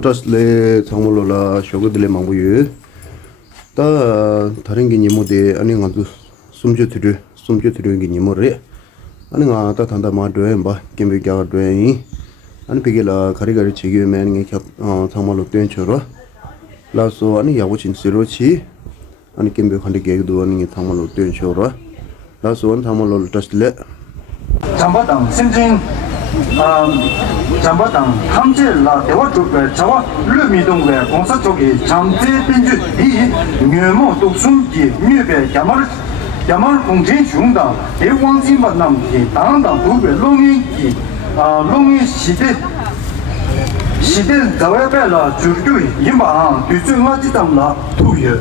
trustle samolola shogodle manguyu ta 다른 게 니모데 아니 가도 숨주트르 게 니모레 아니 가다 단다 마드에 바 김비가 되이 아니 비게라 가리가리 지기면이 samolo 된처럼 라소 아니 야고 진시로치 아니 김비 관리 계획도 아니 samolo 된처럼 라소 samolo trustle 잠바당 신진 잠바당 함제라 대화쪽에 저와 르미동의 공사 쪽에 잠재 변주 이 뇌모 독숨기 뇌배 야말 공진 중다 대왕진 만남기 당당 부배 롱이기 롱이 시대 자외배라 줄규 임바 뒤중마지담라 투여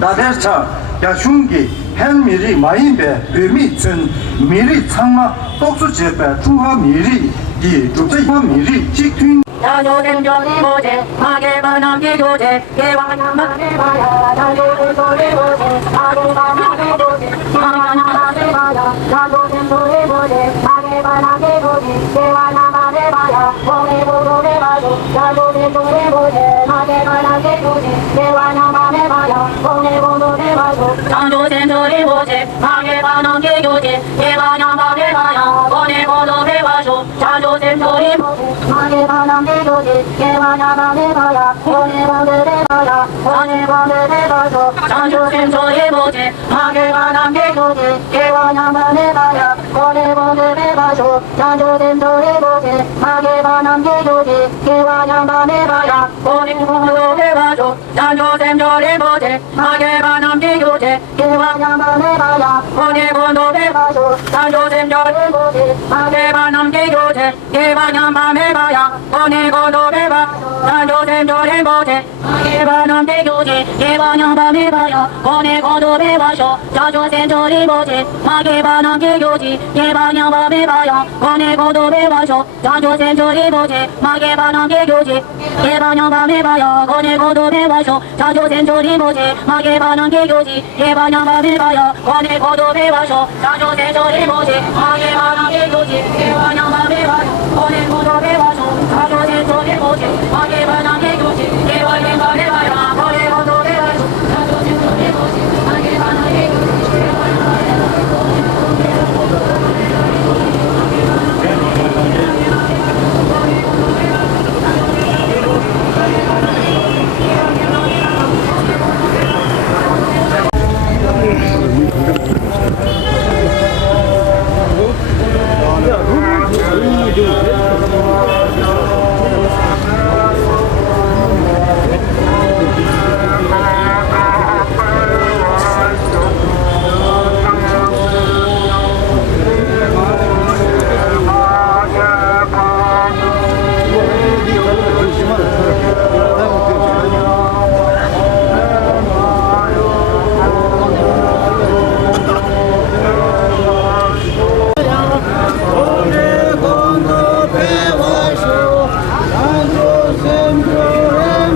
다대차 야슝기 헨미리 마인배 베미춘 미리 창마 독수제배 중화 미리 이 주제화 미리 직튼 자조된 저리 보제 마게 반함기 교제 개와냐마게 바야 자조된 저리 보제 마게 반함기 교제 마게 바야 자조된 저리 보제 마게 반함기 교제 개와냐마게 바야 공이 보도게 바죠 자조된 저리 보제 마게 반함기 교제 개와냐마게 바야 공이 보도게 바죠 자조된 저리 보제 마게 반함기 교제 개와냐마게 바야 공이 보도게 바죠 자조된 저리 보제 마게 반함기 교제 개와냐마게 바야 공이 보도게 바야 공이 보도게 바죠 자조된 저리 보제 마게 반함기 교제 개와냐마게 바야 공이 보도게 바죠 자조된 저리 보제 마게 반함기 교제 개와냐마게 바야 공이 보도게 바죠 자조된 저리 보제 마게 반함기 교제 개와냐마게 바야 공이 보도게 바죠 자조된 저리 보제 마게 반함기 교제 개와냐마게 바야 공이 보도게 바죠 자조된 저리 보제 마게 반함기 교제 개와냐마게 바야 공이 보도게 바죠 자조된 저리 보제 마게 반함기 교제 개와냐마게 바야 공이 보도게 바죠 자조된 저리 보제 마게 반함기 교제 개와냐마게 바야 공이 보도게 바죠 자조된 저리 보제 마게 반함기 교제 개와냐마게 바야 공이 보도게 바죠 자조된 저리 보제 마게 반함기 교제 개와냐마게 바야 공이 보도게 바죠 자조된 저리 보제 마게 반함기 교제 개와냐마게 바야 공이 보도게 바죠 자조된 저리 보제 마게 반함기 교제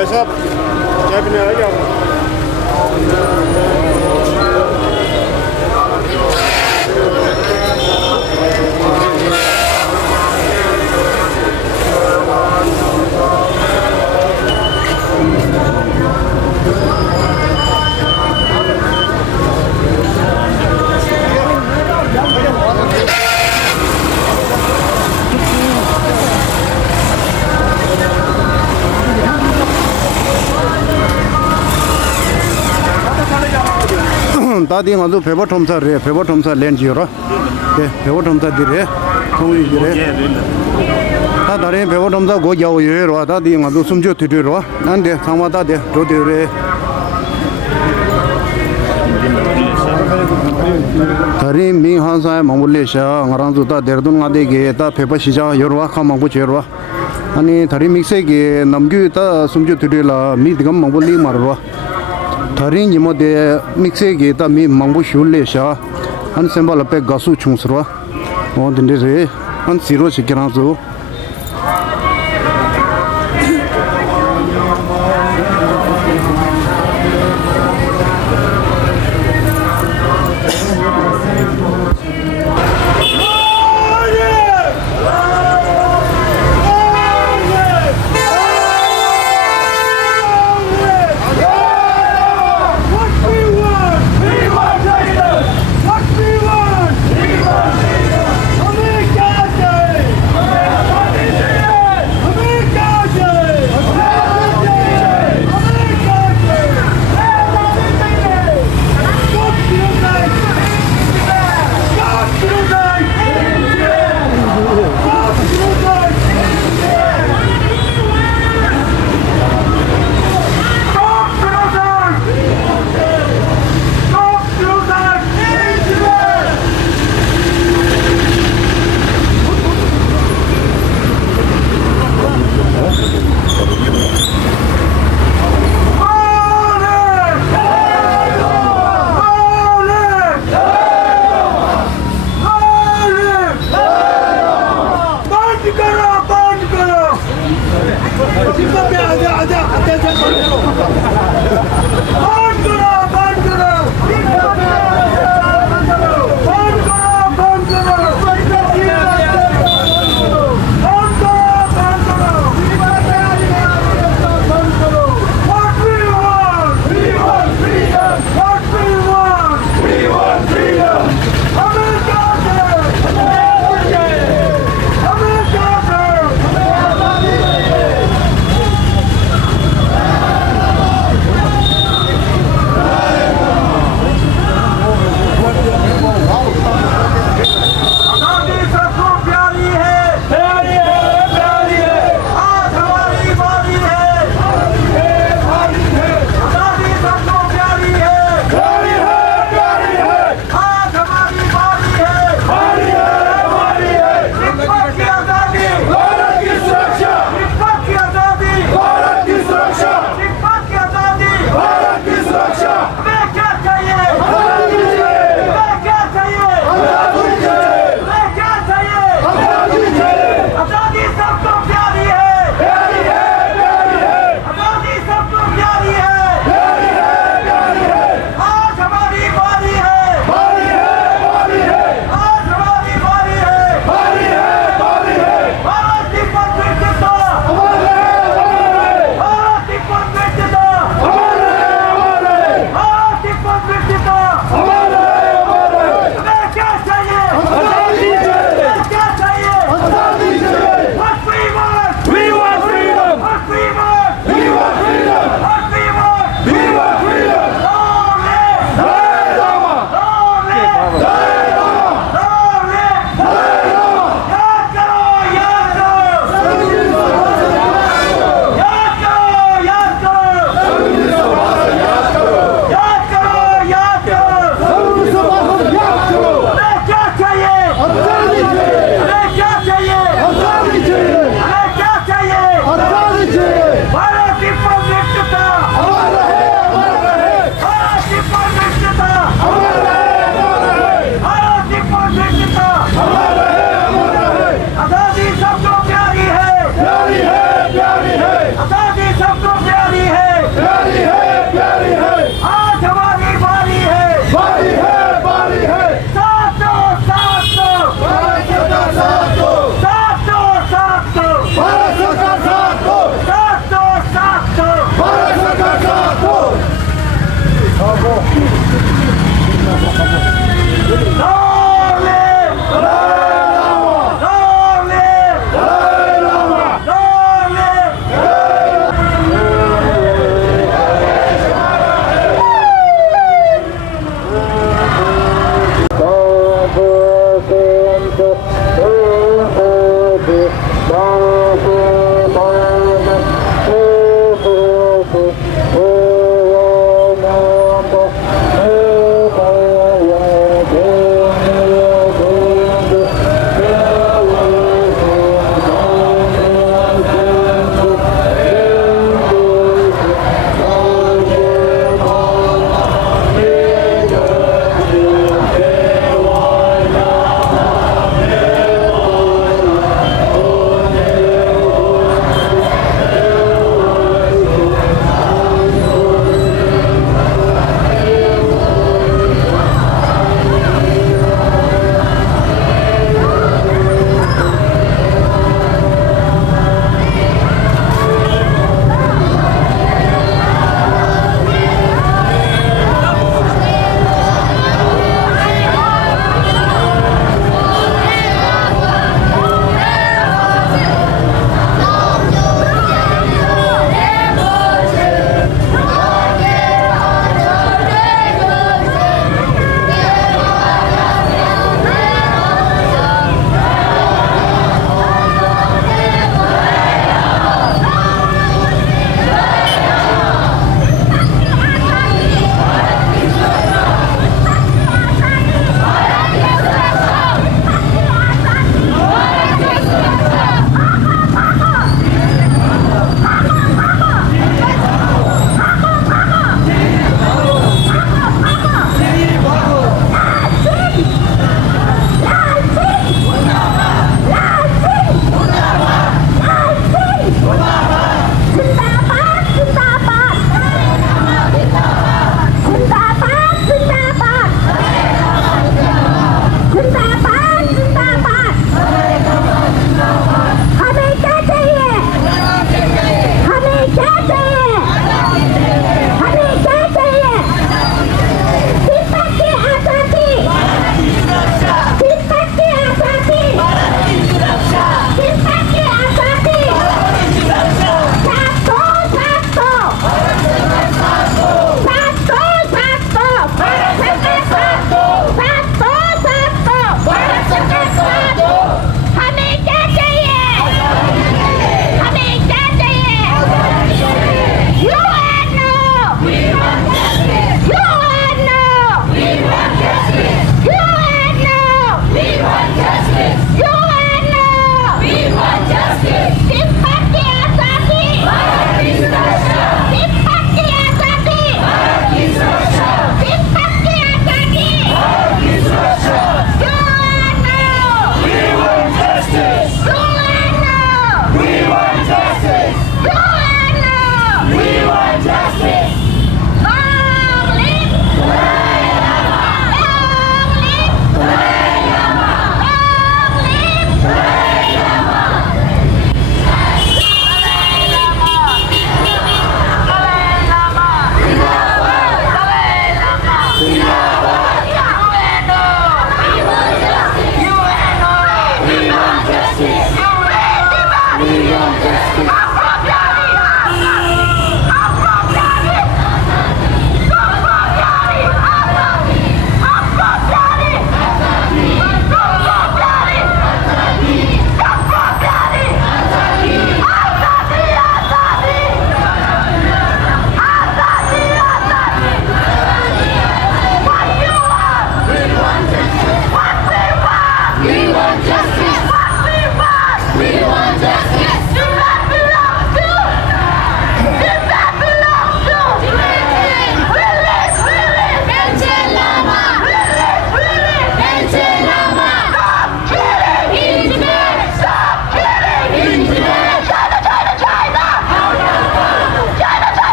भाई साहब चाय पीने आ गया 다디 가도 페버 톰사래 페버 톰사 렌지요라 예 페버 톰사 디레 통이 디레 다 다른 페버 톰사 고야오 예로 다디 가도 숨죠 드리로 안데 상마다데 도디레 다리 미한사에 망불레샤 ngaranzu다 데르돈 가데게 다 페버 시자 요르와 카망부 제로와 아니 다리 믹세게 남규다 숨죠 드리라 미디감 망불리 마르와 다른 이모데 믹세게 다미 망부 슐레샤 한 셈발페 가수 충스로 온든데제 한 시로 시키라조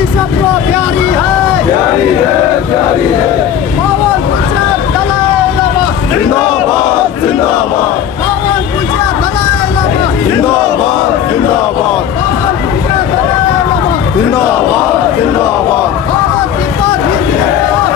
आजादी सबको प्यारी है पावन गुजरात दलाई लामा जिंदाबाद जिंदाबाद पावन गुजरात दलाई लामा जिंदाबाद जिंदाबाद पावन गुजरात दलाई लामा जिंदाबाद जिंदाबाद भारत की बात जिंदाबाद भारत की बात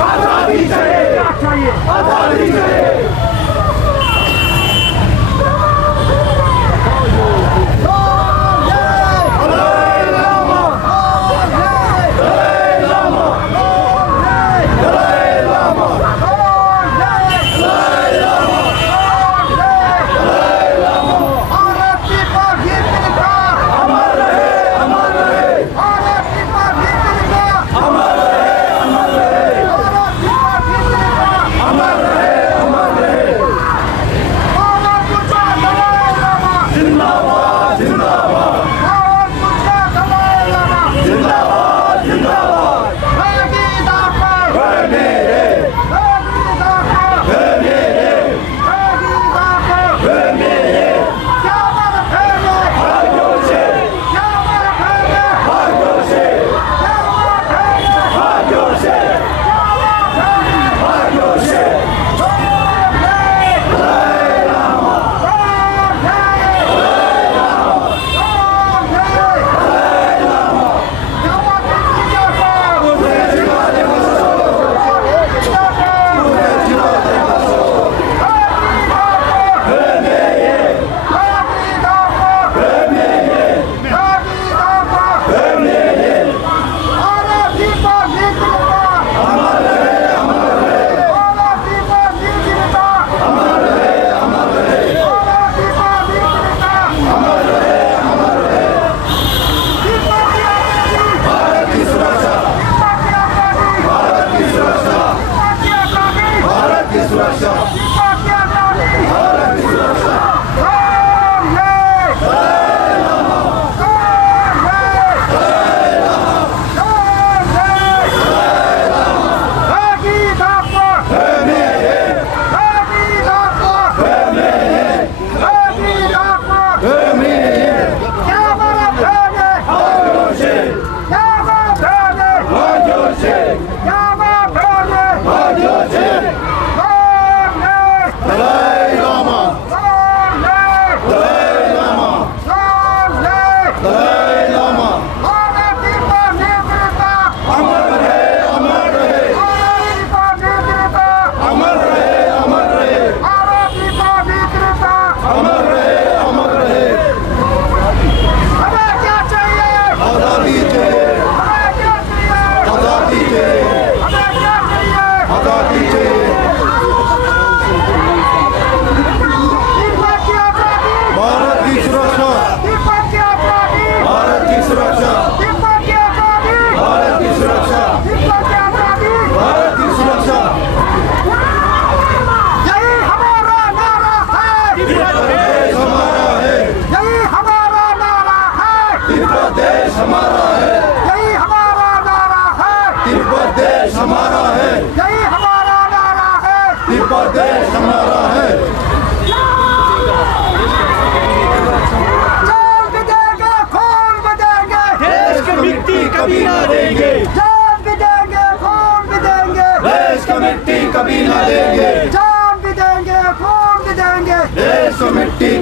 आजादी चाहिए आजादी चाहिए भारत की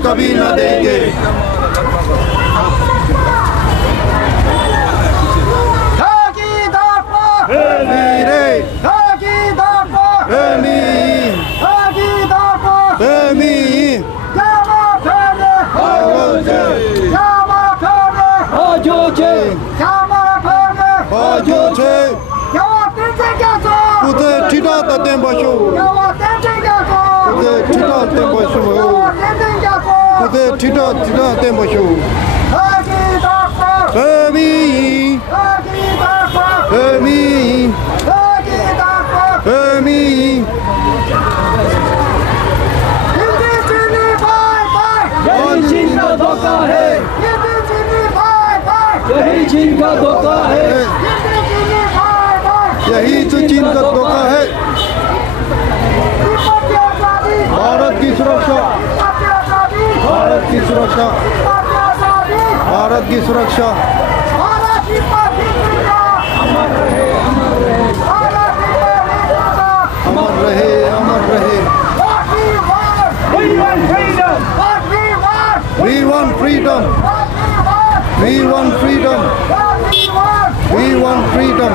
कभी न देंगे वीरे Emi Ude tida ta temba shu Ude tida temba shu Ude tida temba shu Emi यही चीन का धोखा है यही चीन का धोखा है यही तो चीन का धोखा है भारत की सुरक्षा भारत की सुरक्षा भारत की सुरक्षा अमर रहे अमर रहे We want freedom We want freedom We want freedom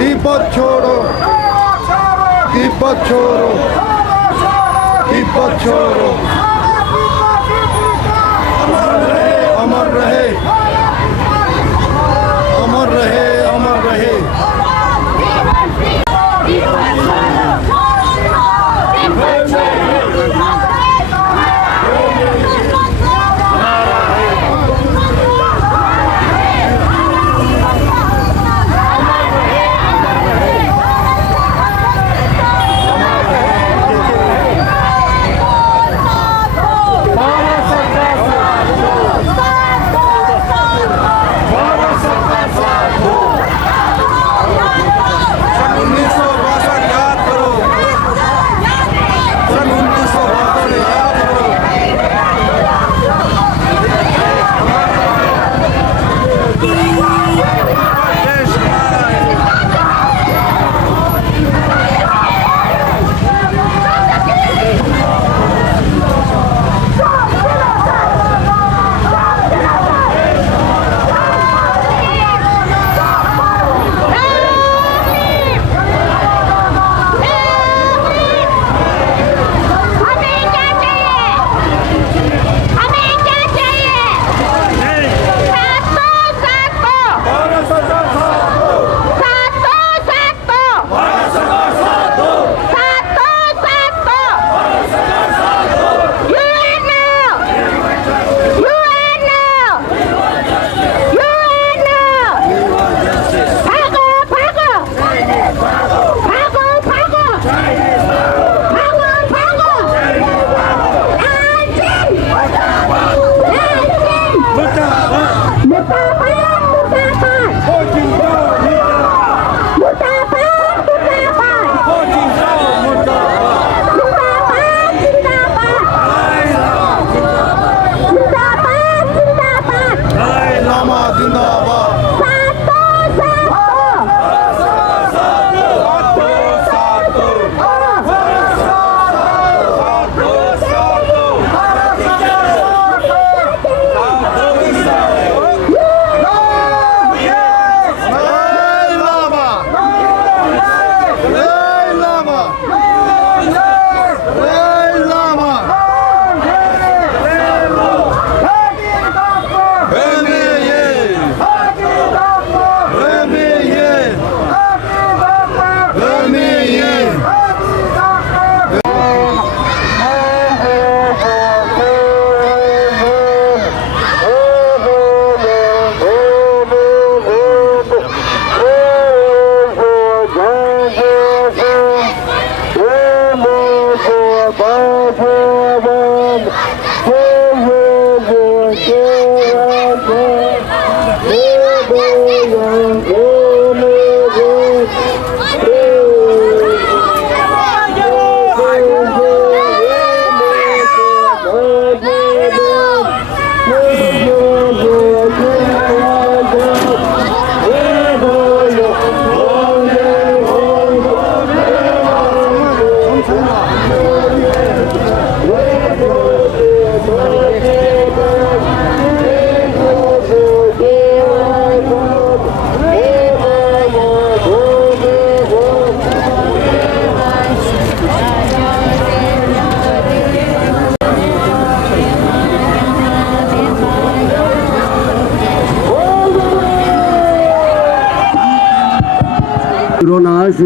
Tibet छोड़ो तिब्बत छोड़ो तिब्बत छोड़ो अमर रहे अमर रहे अमर रहे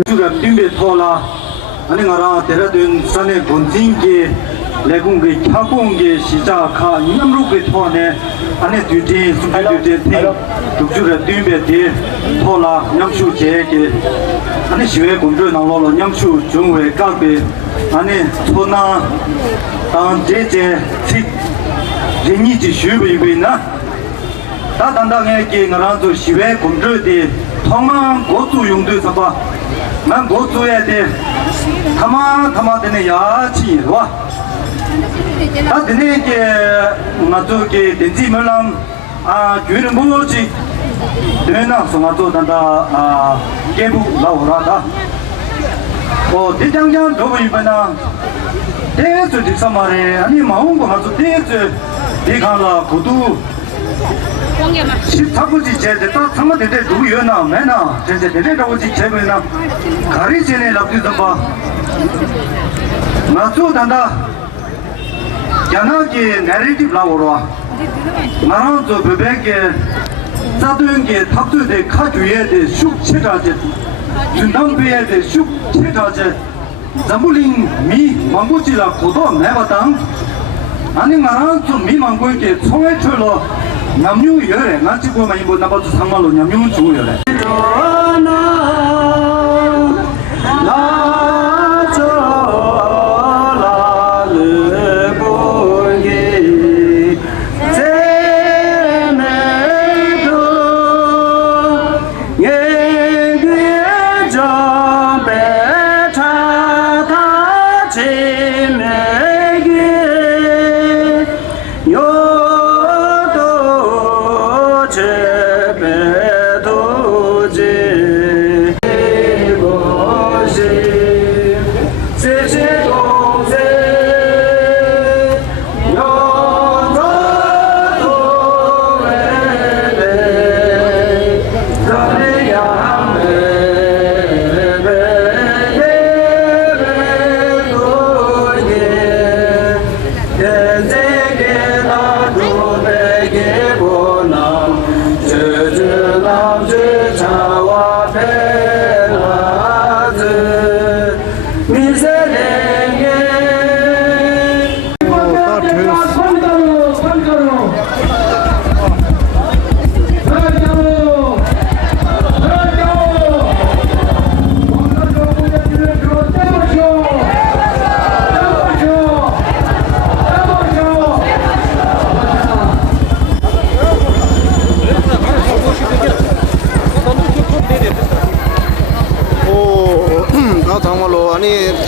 주가 빈베 토라 아니 나라 데라든 산에 본진게 레군게 캬공게 시작하 인남루게 토네 안에 뒤지 수비드제 테 독주가 빈베데 토라 냠슈제게 아니 시외 공주 나로로 냠슈 중외 까베 아니 토나 당 제제 티 제니지 슈베이베나 다단당에게 나라도 시외 공주데 통만 고수 용도에서 봐. 난 고수에 대해 타마 되는 야치 와. 다 되는 게 나도게 된지 몰람 교회는 뭐지? 되나 소마도 단다 개부 나오라다. 대장장 저거 이번에 대수 직사말에 아니 마음 거 가서 대수 대가라 고두 14부지 제대 딱 상마대대 누구였나 매나 제대 대대라고지 제배나 가리제네 랍디서 봐 나도 단다 야나게 내리디 라고로 나랑도 베베게 자도연게 탑도에 카주에데 슉체라제 준당베에데 슉체라제 잠불링 미 망고지라 고도 내바당 아니 나랑도 미 망고에게 총회철로 남유 열에 나치고만 이거 나봐도 상말로 남유는 주고 열에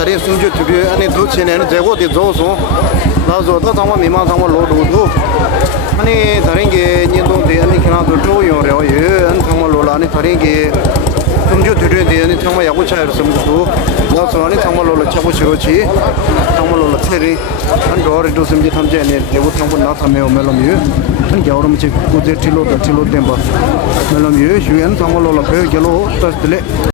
다리 숨주 두개 아니 도치네는 제고디 조소 나zo 다 정말 미만 정말 로도도 아니 다른 게 년도데 아니 그나도 조요래요 예 정말 로라니 다른 게 숨주 두려데 아니 정말 야구 차이로 숨도 나서 아니 정말 로라 차고 쉬었지 정말 로라 테리 한 도리도 숨지 탐제네 대부 정말 나 tham 멜롬이 한 겨울음 지 고제 틸로 템바 멜롬이 휴엔 정말 로라 배 결로 따스들레